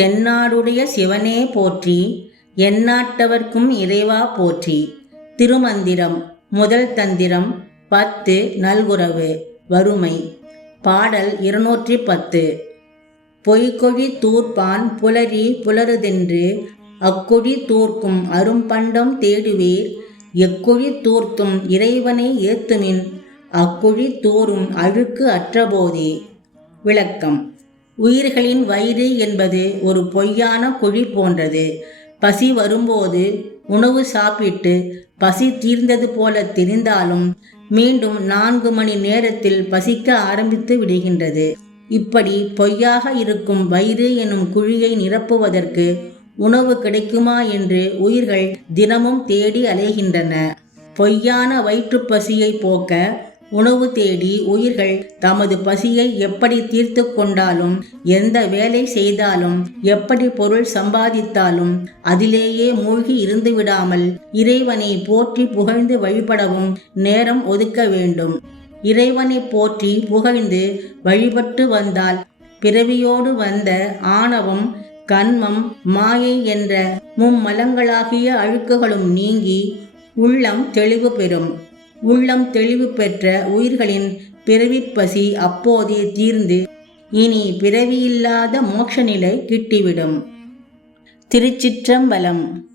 தென்னாடுடைய சிவனே போற்றி எந்நாட்டவர்க்கும் இறைவா போற்றி. திருமந்திரம் முதல் தந்திரம் பத்து நல்குறவு வறுமை. பாடல் இருநூற்றி பத்து பொய்கொழி தூர்ப்பான் புலரி புலருதென்று அக்குழி தூர்க்கும் அரும்பண்டம் தேடுவீர். எக்குழி தூர்த்தும் இறைவனை ஏத்துமின் அக்குழி தூறும் அழுக்கு அற்றபோதே. விளக்கம். உயிர்களின் வயிறு என்பது ஒரு பொய்யான குழி போன்றது. பசி வரும்போது உணவு சாப்பிட்டு பசி தீர்ந்தது போல தெரிந்தாலும் மீண்டும் நான்கு மணி நேரத்தில் பசிக்க ஆரம்பித்து விடுகின்றது. இப்படி பொய்யாக இருக்கும் வயிறு எனும் குழியை நிரப்புவதற்கு உணவு கிடைக்குமா என்று உயிர்கள் தினமும் தேடி அலைகின்றன. பொய்யான வயிற்றுப்பசியை போக்க உணவு தேடி உயிர்கள் தமது பசியை எப்படி தீர்த்து கொண்டாலும் எந்த வேலை செய்தாலும் எப்படி பொருள் சம்பாதித்தாலும் அதிலேயே மூழ்கி இருந்து விடாமல் இறைவனை போற்றி புகழ்ந்து வழிபடவும் நேரம் ஒதுக்க வேண்டும். இறைவனை போற்றி புகழ்ந்து வழிபட்டு வந்தால் பிறவியோடு வந்த ஆணவம் கன்மம் மாயை என்ற மும்மலங்களாகிய அழுக்குகளும் நீங்கி உள்ளம் தெளிவு பெறும். உள்ளம் தெளிவு பெற்ற உயிர்களின் பிறவி பசி அப்போதே தீர்ந்து இனி பிறவியில்லாத மோட்ச நிலை கிட்டிவிடும். திருச்சிற்றம்பலம்